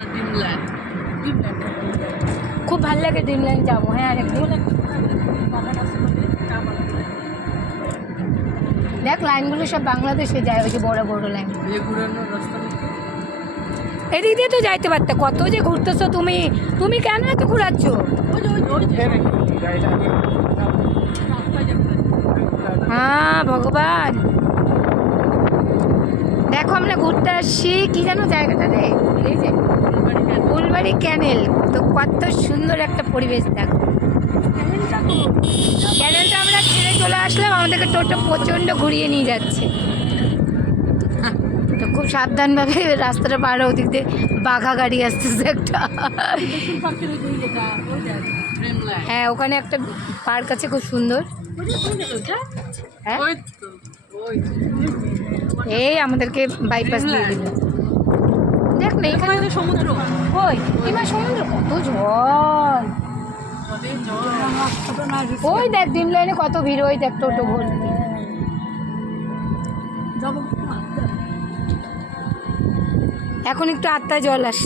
Dreamland. খুব ভালো লাগে ড্রিমল্যান্ড যাবো। হ্যাঁ আরেকদিন দেখ লাইনগুলো সব বাংলাদেশে যায়, ওই যে বড় বড় লাইন। এই পুরানো রাস্তা নাকি? এদিক দিয়ে তো যাইতে পারতে, কত যে ঘুরতেছো তুমি, তুমি কেন এত ঘুরাচ্ছ? ওই যে ওই যে রাস্তায় যাবে। হ্যাঁ ভগবান, দেখো আমরা ঘুরতে আসছি কি যেন জায়গাটা রে, এই যে ফুলবাড়ি ক্যানেল। তো কত সুন্দর একটা পরিবেশ দেখো। ক্যানেলটা আমরা ছেড়ে চলে আসলাম, আমাদেরকে টোটো প্রচণ্ড ঘুরিয়ে নিয়ে যাচ্ছে। তো খুব সাবধানভাবে রাস্তাটা পার, ওদিক দিয়ে বাঘা গাড়ি আসতেছে একটা। ড্রিমল্যান্ড। হ্যাঁ ওখানে একটা পার্ক আছে খুব সুন্দর। হ্যাঁ ওই তো ওই এই আমাদেরকে বাইপাস দিয়ে দিল। দেখ না এখানে এখানে সমুদ্র। ওই এবার সমুদ্র কত জল, নদীর জল। ওই দেখ ডিম লাইনে কত ভিড়, ওই দেখ টোটো ভর্তি। যাবো। এখন একটু আত্মায় জল আসছে।